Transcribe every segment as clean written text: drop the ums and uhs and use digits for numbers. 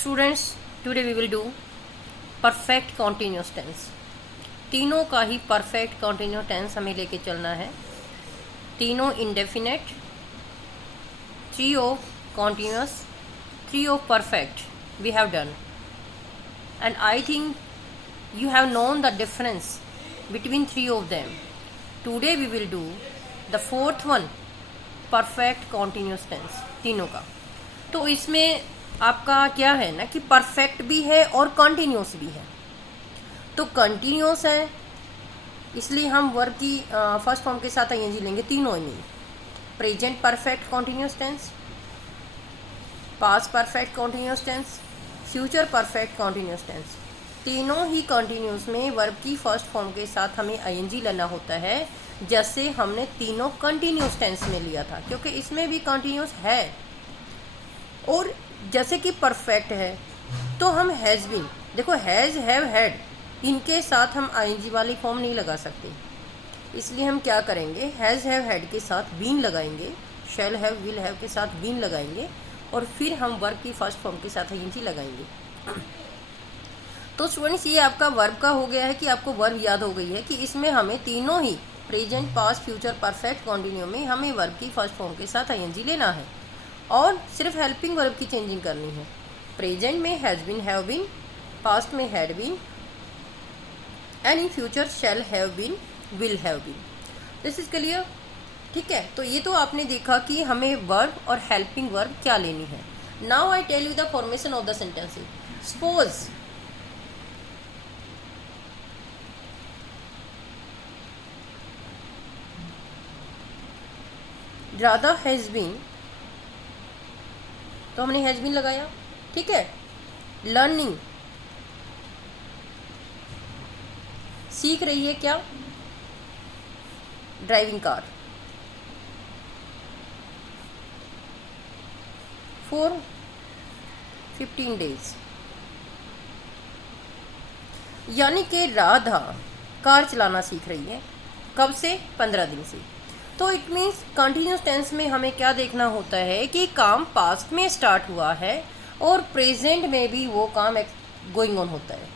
Students, today we will do perfect continuous tense. तीनों का ही perfect continuous tense हमें लेके चलना है। तीनों indefinite, 3 of continuous, 3 of perfect we have done, and I think you have known the difference between 3 of them. Today we will do the 4th one, perfect continuous tense, तीनों का। तो इसमें आपका क्या है ना कि परफेक्ट भी है और कंटिन्यूस भी है। तो कंटिन्यूस है इसलिए हम वर्ब की फर्स्ट फॉर्म के साथ आईएनजी लेंगे तीनों में। Present perfect continuous tense, past perfect continuous tense, future perfect continuous tense. तीनों ही कॉन्टिन्यूस में वर्ब की फर्स्ट फॉर्म के साथ हमें आईएनजी लेना होता है, जैसे हमने तीनों कंटिन्यूस टेंस में लिया था, क्योंकि इसमें भी कंटिन्यूस है। और जैसे कि परफेक्ट है तो हम हैज़ बीन, देखो हैज़, हैव, हैड, इनके साथ हम आईएनजी वाली फॉर्म नहीं लगा सकते, इसलिए हम क्या करेंगे, हैज़, हैव, हैड के साथ बीन लगाएंगे, शैल हैव, विल हैव के साथ बीन लगाएंगे और फिर हम वर्ब की फर्स्ट फॉर्म के साथ आईएनजी लगाएंगे। तो स्टूडेंट्स, ये आपका वर्ब का हो गया है कि आपको वर्ब याद हो गई है कि इसमें हमें तीनों ही present, past, future perfect continue में हमें वर्ब की फर्स्ट फॉर्म के साथ आईएनजी लेना है और सिर्फ हेल्पिंग वर्ब की चेंजिंग करनी है। प्रेजेंट में has been, have been, past में had been and in future shall have been, will have been. This is clear? ठीक है, तो ये तो आपने देखा कि हमें वर्ब और हेल्पिंग वर्ब क्या लेनी है। Now I tell you the formation of the sentences. Suppose Radha has been, तो हमने हैज़ बीन लगाया, ठीक है। लर्निंग, सीख रही है क्या, ड्राइविंग कार, फॉर 15 डेज, यानी कि राधा कार चलाना सीख रही है, कब से, 15 दिन से। तो इट मीन्स कंटिन्यूस टेंस में हमें क्या देखना होता है कि काम पास्ट में स्टार्ट हुआ है और प्रेजेंट में भी वो काम गोइंग ऑन होता है,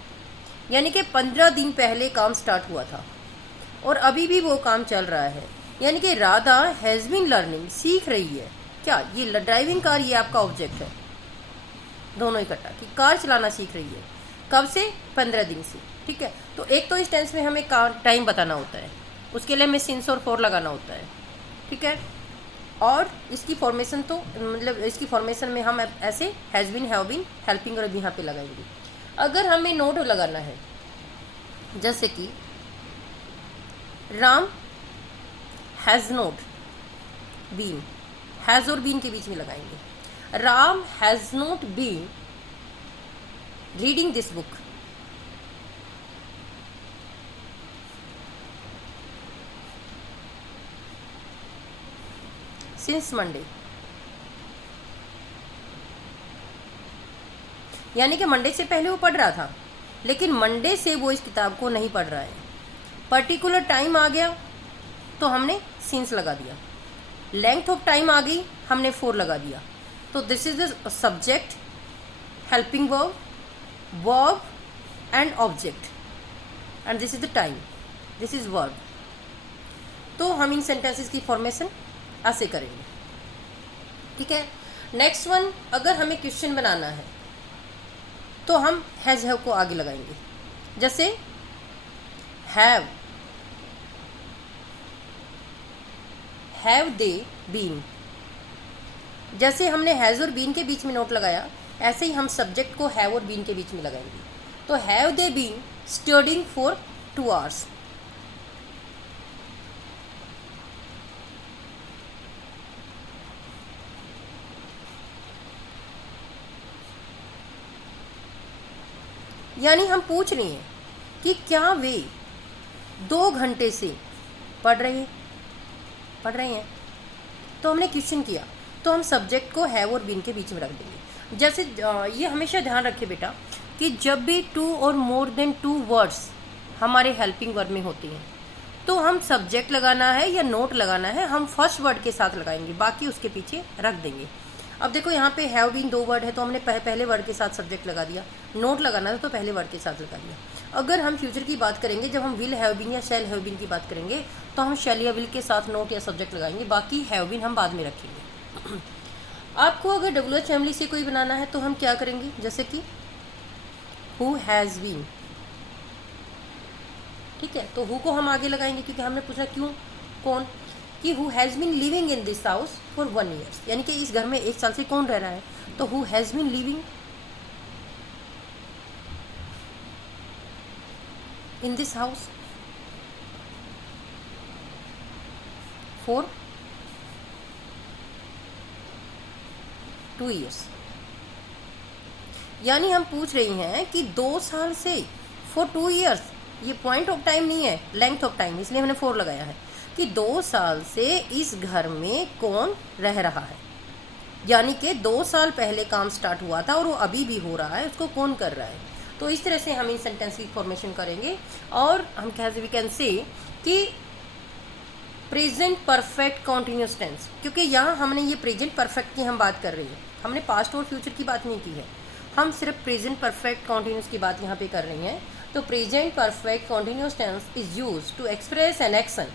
यानी कि 15 दिन पहले काम स्टार्ट हुआ था और अभी भी वो काम चल रहा है। यानी कि राधा हैज़ बीन लर्निंग, सीख रही है क्या, ये ड्राइविंग कार, ये आपका ऑब्जेक्ट है, दोनों इकट्ठा कि कार चलाना सीख रही है, कब से, 15 दिन से, ठीक है। तो एक तो इस टेंस में हमें टाइम बताना होता है, उसके लिए हमें सिंस और फॉर लगाना होता है, ठीक है। और इसकी फॉर्मेशन तो मतलब इसकी फॉर्मेशन में हम ऐसे has been, have been, helping और यहाँ पे लगाएंगे। अगर हमें नोट लगाना है, जैसे कि Ram has not been, has और बीन के बीच में लगाएंगे। Ram has not been reading this book, since Monday, यानी कि मंडे से पहले वो पढ़ रहा था, लेकिन मंडे से वो इस किताब को नहीं पढ़ रहा है। पर्टिकुलर टाइम आ गया तो हमने सिंस लगा दिया, लेंथ ऑफ टाइम आ गई हमने फॉर लगा दिया। तो this is the subject, helping verb, verb and object, and this is the time, this is verb. तो हम इन सेंटेंसेस की फॉर्मेशन ऐसे करेंगे, ठीक है। नेक्स्ट वन, अगर हमें क्वेश्चन बनाना है तो हम हैज़, हैव को आगे लगाएंगे, जैसे हैव दे बीन। जैसे हमने हैज़ और बीन के बीच में नोट लगाया, ऐसे ही हम सब्जेक्ट को हैव और बीन के बीच में लगाएंगे। तो have they been studying for 2 hours, यानी हम पूछ रहे हैं कि क्या वे 2 घंटे से पढ़ रहे हैं। तो हमने क्वेश्चन किया, तो हम सब्जेक्ट को हैव और बीन के बीच में रख देंगे। जैसे ये हमेशा ध्यान रखें बेटा कि जब भी 2 और मोर देन 2 वर्ड्स हमारे हेल्पिंग वर्ब में होती हैं तो हम सब्जेक्ट लगाना है या नोट लगाना है, हम फर्स्ट वर्ड के साथ लगाएंगे, बाकी उसके पीछे रख देंगे। अब देखो यहाँ पे हैव बीन 2 वर्ड है तो हमने पहले वर्ड के साथ सब्जेक्ट लगा दिया, नोट लगाना था तो पहले वर्ड के साथ लगा दिया। अगर हम फ्यूचर की बात करेंगे, जब हम विल हैव बीन या शैल हैव बीन की बात करेंगे तो हम शैल या विल के साथ नोट या सब्जेक्ट लगाएंगे, बाकी हैव बीन हम बाद में रखेंगे। आपको अगर WH फैमिली से कोई बनाना है तो हम क्या करेंगे, जैसे कि हु हैज़ बीन, ठीक है, तो हु को हम आगे लगाएंगे क्योंकि हमने पूछा क्यों, कौन, कि who has been living in this house for 1 year, यानी कि इस घर में 1 साल से कौन रह रहा है, तो who has been living in this house for 2 years. यानी हम पूछ रही हैं कि 2 साल से फॉर 2 ईयर्स, ये पॉइंट ऑफ टाइम नहीं है, लेंथ ऑफ टाइम, इसलिए हमने 4 लगाया है कि 2 साल से इस घर में कौन रह रहा है, यानी कि 2 साल पहले काम स्टार्ट हुआ था और वो अभी भी हो रहा है, उसको कौन कर रहा है। तो इस तरह से हम इन सेंटेंस की फॉर्मेशन करेंगे और हम वी कैन से कि प्रेजेंट परफेक्ट कॉन्टिन्यूस टेंस, क्योंकि यहाँ हमने ये प्रेजेंट परफेक्ट की हम बात कर रही है, हमने पास्ट और फ्यूचर की बात नहीं की है, हम सिर्फ प्रेजेंट परफेक्ट कॉन्टिन्यूस की बात यहाँ पे कर रही हैं। तो present perfect continuous tense is used to express an action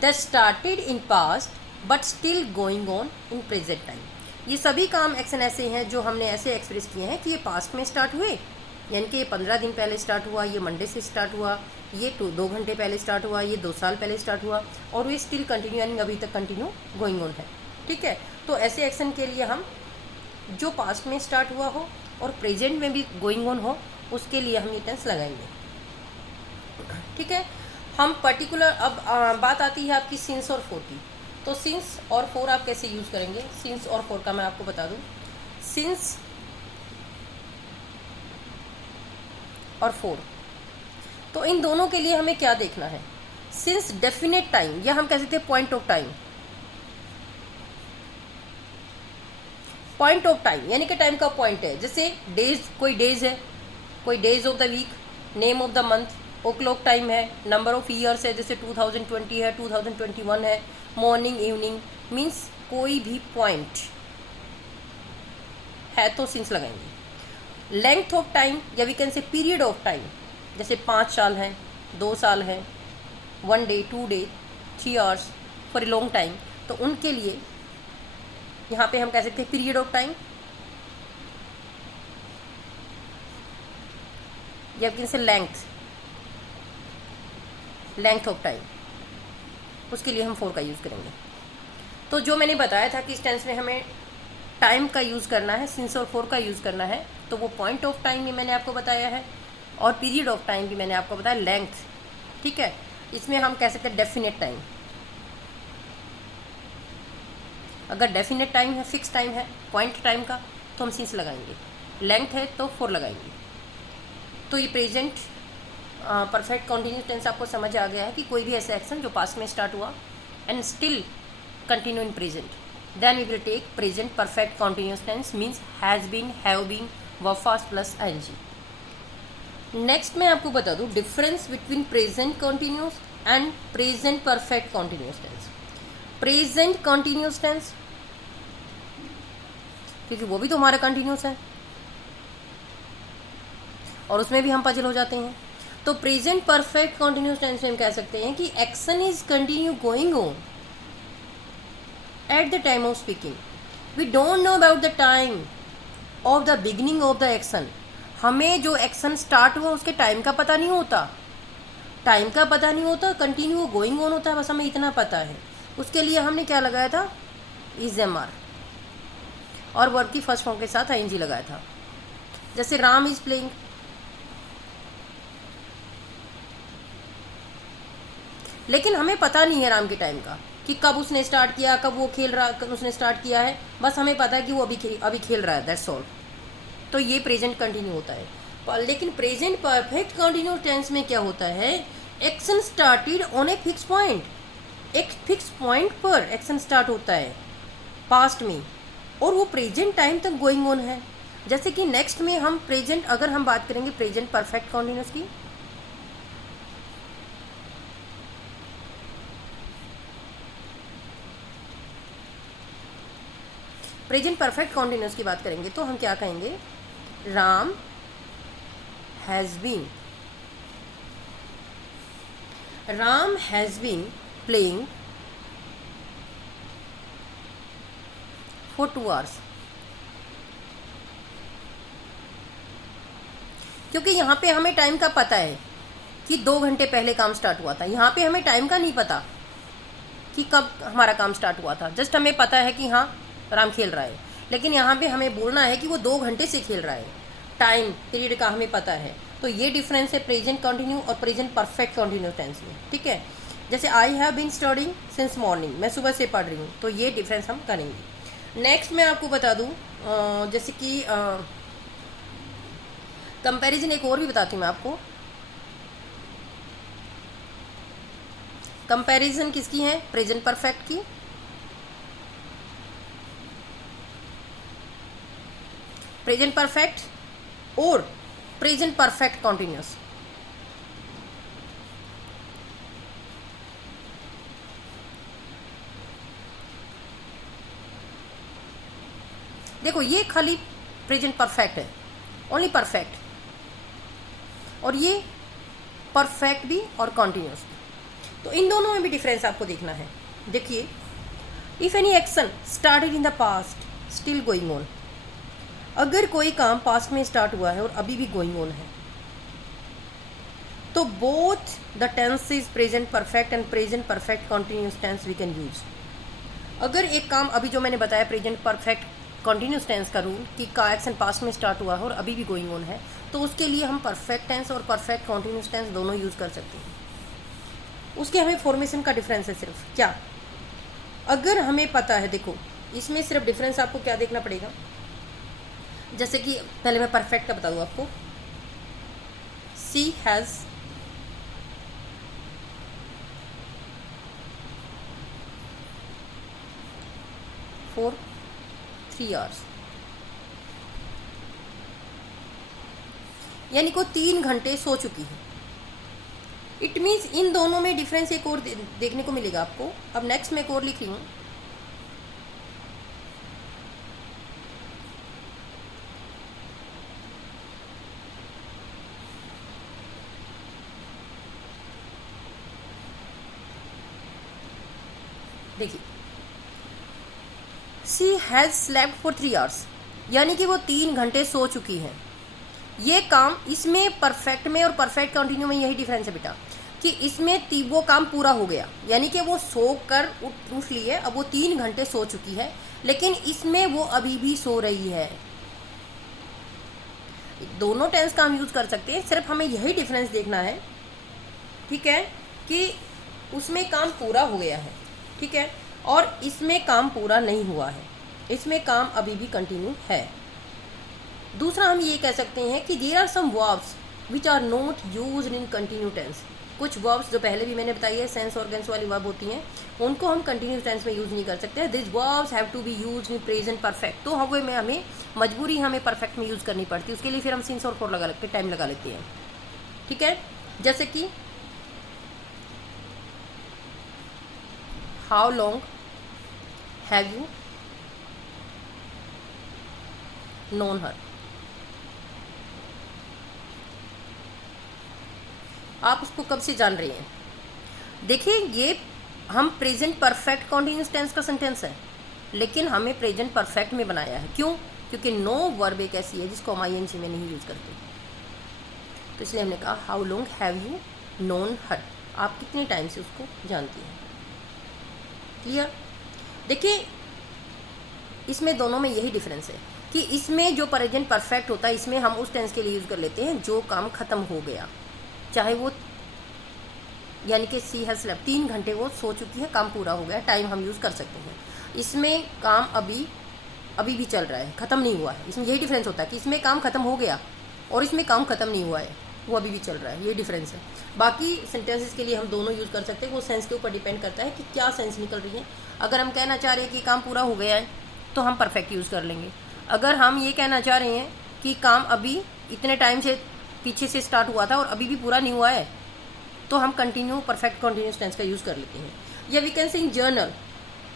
that started in past but still going on in present time. ये सभी काम एक्शन ऐसे हैं जो हमने ऐसे एक्सप्रेस किए हैं कि ये पास्ट में स्टार्ट हुए, यानी कि ये 15 दिन पहले स्टार्ट हुआ, ये मंडे से स्टार्ट हुआ, ये 2 घंटे पहले स्टार्ट हुआ, ये 2 साल पहले स्टार्ट हुआ और ये स्टिल कंटिन्यू, यानी अभी तक कंटिन्यू गोइंग ऑन है, ठीक है। तो ऐसे एक्शन के लिए हम जो पास्ट में स्टार्ट हुआ हो और प्रेजेंट में भी गोइंग ऑन हो, उसके लिए हम ये टेंस लगाएंगे, ठीक है। हम पर्टिकुलर, अब बात आती है आपकी सिंस और फॉर की। तो सिंस और फॉर आप कैसे यूज़ करेंगे, सिंस और फॉर का मैं आपको बता दूं। सिंस और फॉर, तो इन दोनों के लिए हमें क्या देखना है, सिंस डेफिनेट टाइम, या हम कह सकते हैं point of time, point of time यानी कि टाइम का पॉइंट है, जैसे डेज, कोई डेज है, कोई days of the week, name of the month, o'clock time है, नंबर ऑफ ईयर्स है, जैसे 2020 है, 2021 है, मॉर्निंग इवनिंग, मीन्स कोई भी पॉइंट है तो सिंस लगाएंगे। लेंथ ऑफ टाइम या we can say period of time, जैसे 5 साल है, 2 साल है, 1 day, 2 day, 3 hours, for a long time, तो उनके लिए यहाँ पे हम कह सकते हैं पीरियड ऑफ टाइम या we can say length of time, उसके लिए हम फॉर का यूज़ करेंगे। तो जो मैंने बताया था कि इस टेंस में हमें टाइम का यूज़ करना है, सिंस और फॉर का यूज़ करना है, तो वो पॉइंट ऑफ टाइम भी मैंने आपको बताया है और पीरियड ऑफ टाइम भी मैंने आपको बताया, लेंथ, ठीक है। इसमें हम कह सकते हैं डेफिनेट टाइम, अगर डेफिनेट टाइम है, फिक्स टाइम है, पॉइंट टाइम का, तो हम सिंस लगाएंगे, लेंथ है तो फॉर लगाएंगे। तो ये प्रेजेंट परफेक्ट कॉन्टिन्यूस टेंस आपको समझ आ गया है कि कोई भी ऐसा एक्शन जो पास्ट में स्टार्ट हुआ and still continue in present, then we will take present perfect continuous tense, means has been, have been, verb first plus ing। Next मैं आपको बता दूं difference between present continuous and present perfect continuous tense. Present continuous tense, क्योंकि वो भी तो हमारा continuous है और उसमें भी हम पजल हो जाते हैं। तो प्रेजेंट परफेक्ट कॉन्टिन्यूस टेंस में हम कह सकते हैं कि action is continue going on at the time of speaking, we don't know about the time of the beginning of the action. हमें जो एक्शन स्टार्ट हुआ उसके टाइम का पता नहीं होता, टाइम का पता नहीं होता, कंटिन्यू गोइंग ऑन होता है, बस हमें इतना पता है। उसके लिए हमने क्या लगाया था, इज एम आर, और वर्ब की फर्स्ट फॉर्म के साथ ing लगाया था, जैसे राम इज प्लेइंग। लेकिन हमें पता नहीं है राम के टाइम का कि कब उसने स्टार्ट किया, कब वो खेल रहा, कब उसने स्टार्ट किया है, बस हमें पता है कि वो अभी खेल रहा है, दैट्स ऑल। तो ये प्रेजेंट कंटिन्यू होता है। लेकिन प्रेजेंट परफेक्ट कंटिन्यू टेंस में क्या होता है, action started on a fix point, एक फिक्स पॉइंट पर एक्शन स्टार्ट होता है पास्ट में और वो प्रेजेंट टाइम तक गोइंग ऑन है। जैसे कि नेक्स्ट में हम प्रेजेंट, अगर हम बात करेंगे प्रेजेंट परफेक्ट कॉन्टिन्यूस की, प्रेजेंट परफेक्ट कॉन्टिन्यूस की बात करेंगे तो हम क्या कहेंगे, Ram has been playing for 2 hours। क्योंकि यहाँ पे हमें टाइम का पता है कि 2 घंटे पहले काम स्टार्ट हुआ था। यहाँ पे हमें टाइम का नहीं पता कि कब हमारा काम स्टार्ट हुआ था, जस्ट हमें पता है कि हाँ राम खेल रहा है। लेकिन यहाँ पे हमें बोलना है कि वो 2 घंटे से खेल रहा है, टाइम पीरियड का हमें पता है। तो ये डिफरेंस है प्रेजेंट कंटिन्यू और प्रेजेंट परफेक्ट कंटिन्यूस टेंस में, ठीक है। जैसे I have been studying since morning, मैं सुबह से पढ़ रही हूँ, तो ये डिफरेंस हम करेंगे। नेक्स्ट मैं आपको बता दूँ, जैसे कि कंपैरिजन एक और भी बताती हूँ मैं आपको। कंपैरिजन किसकी है, प्रेजेंट परफेक्ट की। प्रेजेंट परफेक्ट और प्रेजेंट परफेक्ट कॉन्टिन्यूस। देखो ये खाली प्रेजेंट परफेक्ट है, ओनली परफेक्ट, और ये परफेक्ट भी और कॉन्टिन्यूस भी। तो इन दोनों में भी डिफरेंस आपको देखना है। देखिए, if any action started in the past still going on, अगर कोई काम पास्ट में स्टार्ट हुआ है और अभी भी गोइंग ऑन है, तो both the tense is present perfect and present perfect continuous tense we can use. अगर एक काम अभी जो मैंने बताया प्रेजेंट परफेक्ट कॉन्टिन्यूस टेंस का रूल कि का एक्शन पास्ट में स्टार्ट हुआ है और अभी भी गोइंग ऑन है, तो उसके लिए हम परफेक्ट टेंस और परफेक्ट कॉन्टिन्यूस टेंस दोनों यूज़ कर सकते हैं। उसके हमें फॉर्मेशन का डिफरेंस है सिर्फ क्या, अगर हमें पता है, देखो इसमें सिर्फ डिफरेंस आपको क्या देखना पड़ेगा। जैसे कि पहले मैं परफेक्ट का बता दूँ आपको, सी हैज़ फॉर 3 hours, यानी को 3 घंटे सो चुकी है। इट मीन्स इन दोनों में डिफरेंस एक और देखने को मिलेगा आपको। अब नेक्स्ट मैं एक और लिख रही हूँ, देखिए she has slept for 3 hours, यानी कि वो 3 घंटे सो चुकी है। ये काम इसमें परफेक्ट में और परफेक्ट कंटिन्यू में यही डिफरेंस है बेटा, कि इसमें वो काम पूरा हो गया, यानी कि वो सो कर उठ ली है, अब वो 3 घंटे सो चुकी है, लेकिन इसमें वो अभी भी सो रही है। दोनों टेंस का हम यूज़ कर सकते हैं, सिर्फ हमें यही डिफरेंस देखना है, ठीक है, कि उसमें काम पूरा हो गया है, ठीक है, और इसमें काम पूरा नहीं हुआ है, इसमें काम अभी भी कंटिन्यू है। दूसरा हम ये कह सकते हैं कि there are some verbs which are not used in continue tense. कुछ वर्ब्स जो पहले भी मैंने बताई है सेंस ऑर्गन्स वाली वर्ब होती हैं, उनको हम कंटिन्यू टेंस में यूज़ नहीं कर सकते। This verbs have to be used in present perfect, तो हमें मजबूरी हमें परफेक्ट में यूज़ करनी पड़ती है। उसके लिए फिर हम सिंस और फॉर लगा लेते, टाइम लगा लेते हैं, ठीक है। जैसे कि how long have you known हर, आप उसको कब से जान रही हैं। देखिए ये हम प्रेजेंट परफेक्ट कॉन्टिन्यूस टेंस का सेंटेंस है, लेकिन हमें प्रेजेंट परफेक्ट में बनाया है। क्यों? क्योंकि नो वर्ब एक ऐसी है जिसको हम आईएनजी में नहीं यूज़ करते, तो इसलिए हमने कहा how long have you known हर, आप कितने टाइम से उसको जानती हैं। क्लियर? देखिए इसमें दोनों में यही डिफरेंस है कि इसमें जो प्रेजेंट परफेक्ट होता है, इसमें हम उस टेंस के लिए यूज़ कर लेते हैं जो काम ख़त्म हो गया, चाहे वो, यानी कि सी हैज़ स्लेप्ट 3 घंटे वो सो चुकी है, काम पूरा हो गया, टाइम हम यूज़ कर सकते हैं। इसमें काम अभी भी चल रहा है, ख़त्म नहीं हुआ है। इसमें यही डिफरेंस होता है कि इसमें काम ख़त्म हो गया और इसमें काम ख़त्म नहीं हुआ है, वो अभी भी चल रहा है, ये डिफरेंस है। बाकी सेंटेंसेस के लिए हम दोनों यूज़ कर सकते हैं, वो सेंस के ऊपर डिपेंड करता है कि क्या सेंस निकल रही है। अगर हम कहना चाह रहे हैं कि काम पूरा हो गया है तो हम परफेक्ट यूज़ कर लेंगे। अगर हम ये कहना चाह रहे हैं कि काम अभी इतने टाइम से पीछे से स्टार्ट हुआ था और अभी भी पूरा नहीं हुआ है, तो हम कंटिन्यू परफेक्ट कंटिन्यूस टेंस का यूज़ कर लेते हैं। या we can say in general,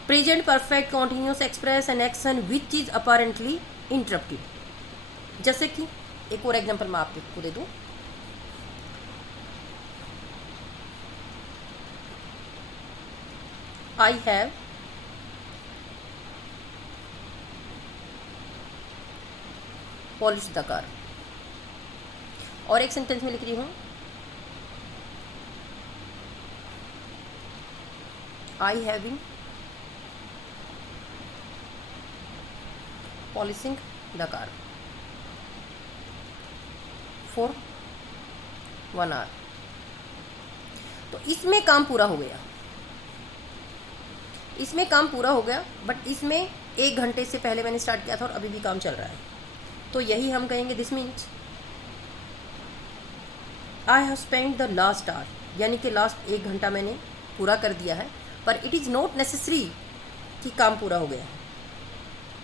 present perfect continuous express an action which is apparently interrupted. जैसे कि एक और एग्जांपल मैं आपको दे दूं, I have polish the car. और एक सेंटेंस में लिख रही हूं, I have been polishing the car for 1 hour. तो इसमें काम पूरा हो गया, इसमें काम पूरा हो गया, बट इसमें 1 घंटे से पहले मैंने स्टार्ट किया था और अभी भी काम चल रहा है। तो यही हम कहेंगे this means I have spend the last hour, यानी कि लास्ट 1 घंटा मैंने पूरा कर दिया है, पर इट इज़ नॉट नेसेसरी कि काम पूरा हो गया है,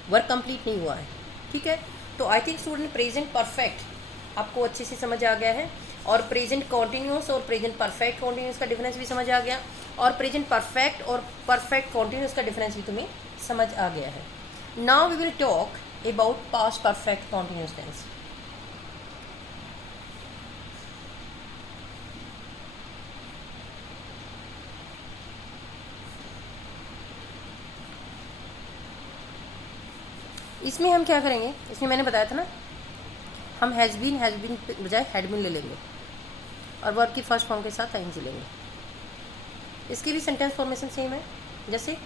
वर्क कंप्लीट नहीं हुआ है। ठीक है, तो I think student present perfect आपको अच्छे से समझ आ गया है, और प्रेजेंट कॉन्टिन्यूस और प्रेजेंट परफेक्ट कॉन्टिन्यूस का डिफरेंस भी समझ आ गया, और प्रेजेंट परफेक्ट और परफेक्ट कॉन्टिन्यूस का डिफरेंस भी तुम्हें समझ आ गया है। Now we will talk about past perfect continuous tense. इसमें हम क्या करेंगे, इसमें मैंने बताया था ना, हम हैज़ बीन बजाय हैड बीन ले लेंगे और वर्ब की फर्स्ट फॉर्म के साथ आईएनजी लेंगे। इसकी भी सेंटेंस फॉर्मेशन सेम है, जैसे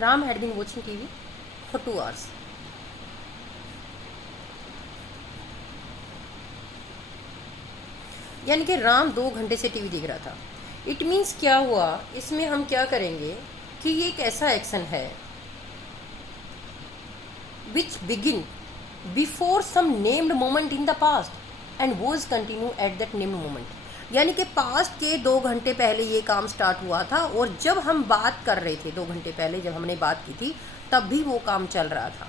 Ram had been watching TV for 2 hours. यानी कि राम 2 घंटे से टीवी देख रहा था। इट मीन्स क्या हुआ, इसमें हम क्या करेंगे कि ये एक ऐसा एक्शन है which begin before some named moment in the past and was continue at that named moment. यानी कि पास्ट के 2 घंटे पहले ये काम स्टार्ट हुआ था, और जब हम बात कर रहे थे 2 घंटे पहले जब हमने बात की थी तब भी वो काम चल रहा था।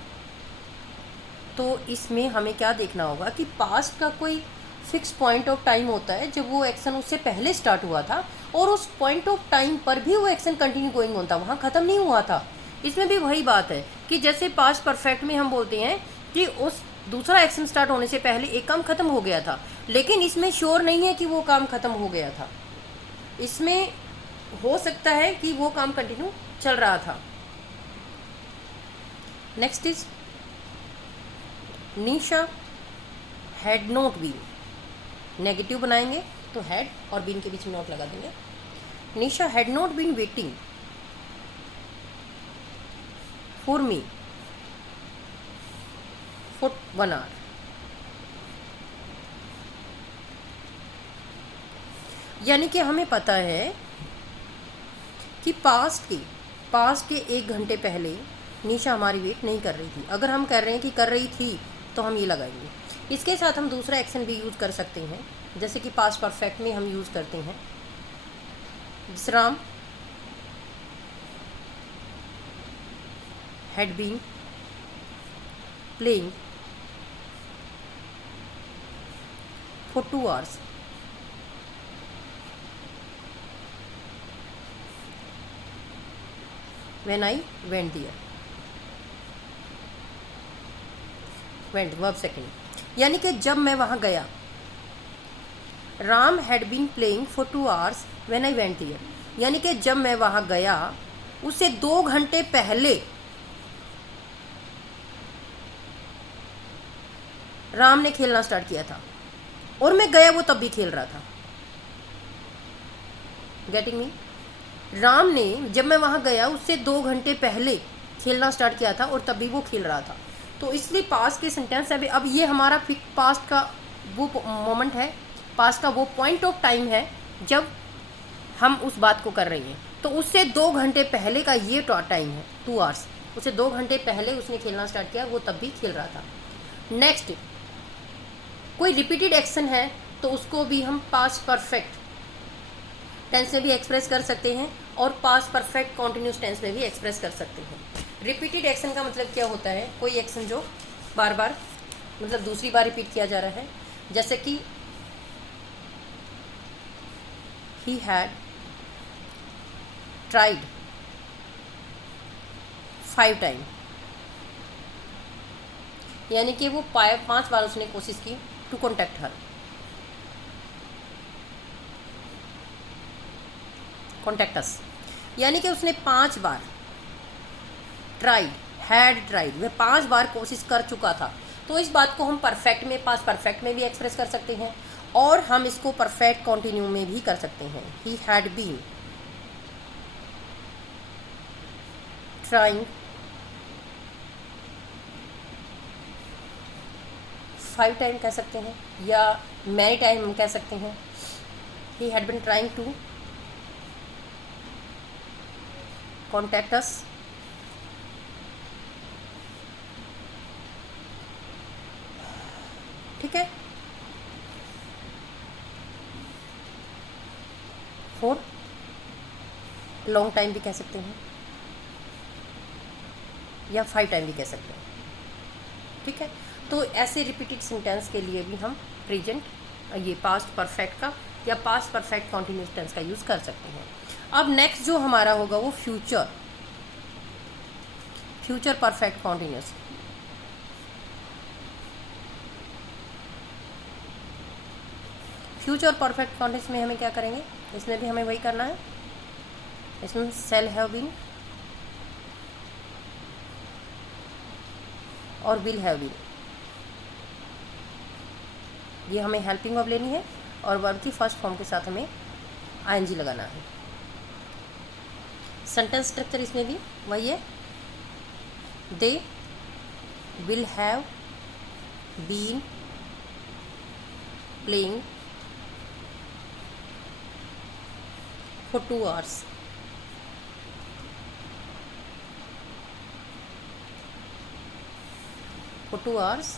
तो इसमें हमें क्या देखना होगा कि पास्ट का कोई फिक्स पॉइंट ऑफ टाइम होता है जब वो एक्शन उससे पहले स्टार्ट हुआ था, और उस पॉइंट ऑफ टाइम पर भी वो एक्शन कंटिन्यू गोइंग ऑन था, वहाँ ख़त्म नहीं हुआ था। इसमें भी वही बात है कि जैसे पास्ट परफेक्ट में हम बोलते हैं कि उस दूसरा एक्शन स्टार्ट होने से पहले एक काम ख़त्म हो गया था, लेकिन इसमें श्योर नहीं है कि वो काम ख़त्म हो गया था। इसमें हो सकता है कि वो काम कंटिन्यू चल रहा था। Next is Nisha had not been. Negative बनाएंगे तो हैड और बीन के बीच में नोट लगा देंगे। Nisha had not been waiting for me for 1 hour. यानी कि हमें पता है कि पास्ट के 1 घंटे पहले निशा हमारी वेट नहीं कर रही थी। अगर हम कह रहे हैं कि कर रही थी तो हम ये लगाएंगे। इसके साथ हम दूसरा एक्शन भी यूज़ कर सकते हैं, जैसे कि पास्ट परफेक्ट में हम यूज़ करते हैं Ram had been playing for 2 hours when I went there. Went verb second, यानी कि जब मैं वहाँ गया। Ram had been playing for 2 hours when I went there, यानी कि जब मैं वहाँ गया उससे 2 घंटे पहले राम ने खेलना स्टार्ट किया था, और मैं गया वो तब भी खेल रहा था। Getting me? राम ने जब मैं वहाँ गया उससे 2 घंटे पहले खेलना स्टार्ट किया था और तब भी वो खेल रहा था। तो इसलिए पास्ट के सेंटेंस है। अब ये हमारा पास्ट का वो मोमेंट है, पास्ट का वो पॉइंट ऑफ टाइम है जब हम उस बात को कर रहे हैं। तो उससे 2 घंटे पहले का ये टाइम है 2 आवर्स। उससे 2 घंटे पहले उसने खेलना स्टार्ट किया, वो तब भी खेल रहा था। नेक्स्ट, कोई रिपीटेड एक्शन है तो उसको भी हम पास्ट परफेक्ट टेंस में भी एक्सप्रेस कर सकते हैं और पास्ट परफेक्ट कॉन्टिन्यूस टेंस में भी एक्सप्रेस कर सकते हैं। रिपीटेड एक्शन का मतलब क्या होता है? कोई एक्शन जो बार बार मतलब दूसरी बार रिपीट किया जा रहा है। जैसे कि ही हैड ट्राइड 5 टाइम, यानी कि वो 5 बार उसने कोशिश की to contact her, contact us, यानी कि उसने 5 बार ट्राइड, हैड ट्राइड, वह 5 बार कोशिश कर चुका था। तो इस बात को हम परफेक्ट में, पास्ट परफेक्ट में भी एक्सप्रेस कर सकते हैं और हम इसको परफेक्ट कॉन्टिन्यू में भी कर सकते हैं। He had been trying 5 time कह सकते हैं, या मैनी टाइम हम कह सकते हैं। He had been trying to contact us, ठीक है। फॉर लॉन्ग टाइम भी कह सकते हैं या 5 टाइम भी कह सकते हैं, ठीक है। तो ऐसे रिपीटेड सेंटेंस के लिए भी हम प्रेजेंट, ये पास्ट परफेक्ट का या पास्ट परफेक्ट कॉन्टिन्यूस टेंस का यूज़ कर सकते हैं। अब नेक्स्ट जो हमारा होगा वो future, future perfect continuous. Future perfect continuous में हमें क्या करेंगे, इसमें भी हमें वही करना है। इसमें सेल हैव बीन और विल हैव बीन, ये हमें हेल्पिंग वर्ब लेनी है और वर्ब की फर्स्ट फॉर्म के साथ हमें आईएनजी लगाना है। सेंटेंस स्ट्रक्चर इसमें भी वही है, they will have been playing for 2 hours, for 2 hours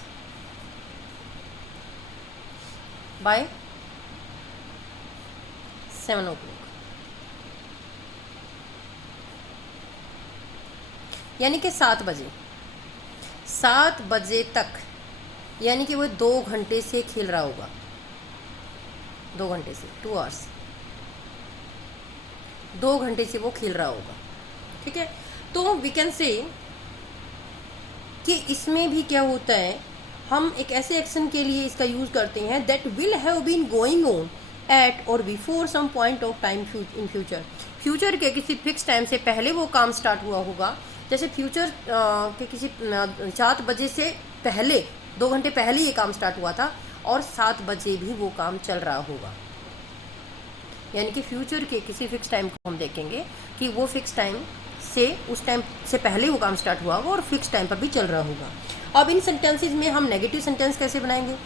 by 7 o'clock, यानी कि 7 बजे, 7 बजे तक, यानी कि वो 2 घंटे से खेल रहा होगा, 2 घंटे से, 2 hours, 2 घंटे से वो खेल रहा होगा, ठीक है। तो वी कैन से कि इसमें भी क्या होता है, हम एक ऐसे एक्शन के लिए इसका यूज़ करते हैं, that will have been going on at और before some point of time in future. Future के किसी फिक्स टाइम से पहले वो काम स्टार्ट हुआ होगा। जैसे फ्यूचर के किसी 7 बजे से पहले, 2 घंटे पहले ये काम स्टार्ट हुआ था और 7 बजे भी वो काम चल रहा होगा, यानी कि फ्यूचर के किसी फिक्स टाइम को हम देखेंगे कि वो फिक्स टाइम से, उस टाइम से पहले वो काम स्टार्ट हुआ होगा और फिक्स टाइम पर भी चल रहा होगा। अब इन सेंटेंसेस में हम नेगेटिव सेंटेंस कैसे बनाएंगे,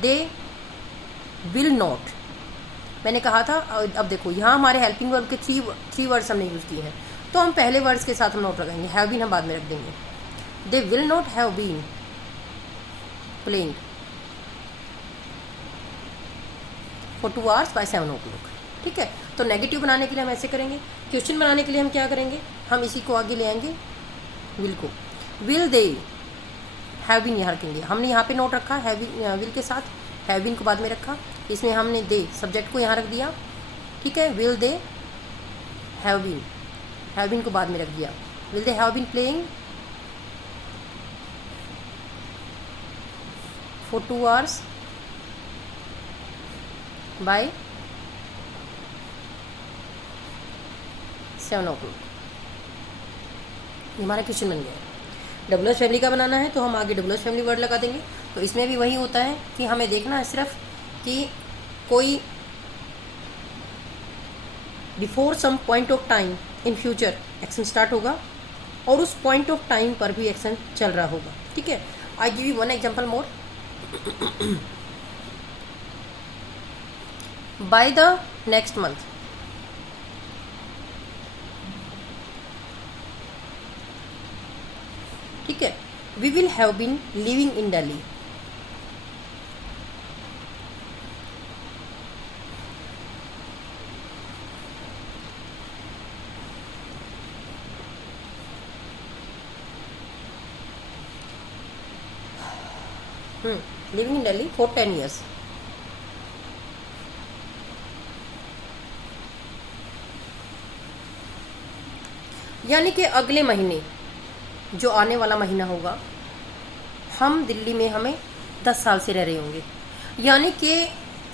दे विल नॉट, मैंने कहा था। अब देखो यहाँ हमारे हेल्पिंग वर्ब के 3 वर्ड्स हमने यूज़ किए हैं, तो हम पहले वर्ड्स के साथ हम नोट लगाएंगे, हैव बीन हम बाद में रख देंगे। They will not have been playing for 2 hours by 7 o'clock, ठीक है। तो नेगेटिव बनाने के लिए हम ऐसे करेंगे। क्वेश्चन बनाने के लिए हम क्या करेंगे, हम इसी को आगे ले आएंगे, विल को, विल दे हैव बीन यहाँ रखेंगे। हमने यहाँ पे नोट रखा हैव बीन, विल के साथ हैव बीन को बाद में रखा, इसमें हमने दे सब्जेक्ट को यहाँ रख दिया, ठीक है। विल दे हैव बीन को बाद में रख दिया, will they have been playing for 2 hours by 7 o'clock। हमारा क्वेश्चन बन गया। डब्ल्यूएच फैमिली का बनाना है तो हम आगे डब्ल्यूएच फैमिली वर्ड लगा देंगे। तो इसमें भी वही होता है कि हमें देखना है सिर्फ कि कोई before some point of time in future action start होगा और उस पॉइंट ऑफ टाइम पर भी एक्शन चल रहा होगा, ठीक है। I give you 1 example more. by the next month, ठीक है। we will have been living in Delhi, living in Delhi for 10 years. यानी कि अगले महीने जो आने वाला महीना होगा, हम दिल्ली में हमें 10 साल से रह रहे होंगे। यानी कि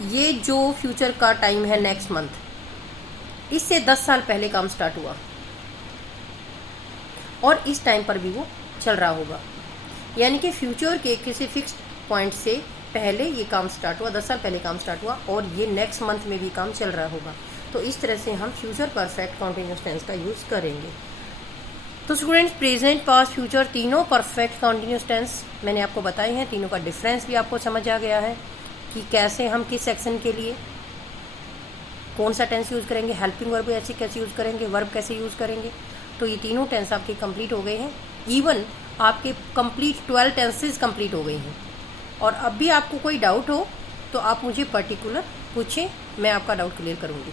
ये जो फ्यूचर का टाइम है नेक्स्ट मंथ, इससे 10 साल पहले काम स्टार्ट हुआ और इस टाइम पर भी वो चल रहा होगा। यानी कि फ्यूचर के किसी फिक्स्ड पॉइंट से पहले ये काम स्टार्ट हुआ, 10 साल पहले काम स्टार्ट हुआ और ये नेक्स्ट मंथ में भी काम चल रहा होगा। तो इस तरह से हम फ्यूचर परफेक्ट कॉन्टिन्यूस टेंस का यूज़ करेंगे। तो स्टूडेंट्स, प्रेजेंट, पास्ट, फ्यूचर तीनों परफेक्ट कॉन्टिन्यूस टेंस मैंने आपको बताए हैं। तीनों का डिफरेंस भी आपको समझ आ गया है कि कैसे हम किस सेक्शन के लिए कौन सा टेंस यूज़ करेंगे, हेल्पिंग वर्ब ऐसे कैसे यूज़ करेंगे, वर्ब कैसे यूज़ करेंगे। तो ये तीनों टेंस आपके कंप्लीट हो गए हैं। इवन आपके कंप्लीट 12 टेंसेस कंप्लीट हो गई हैं। और अब भी आपको कोई डाउट हो तो आप मुझे पर्टिकुलर पूछें, मैं आपका डाउट क्लियर करूँगी।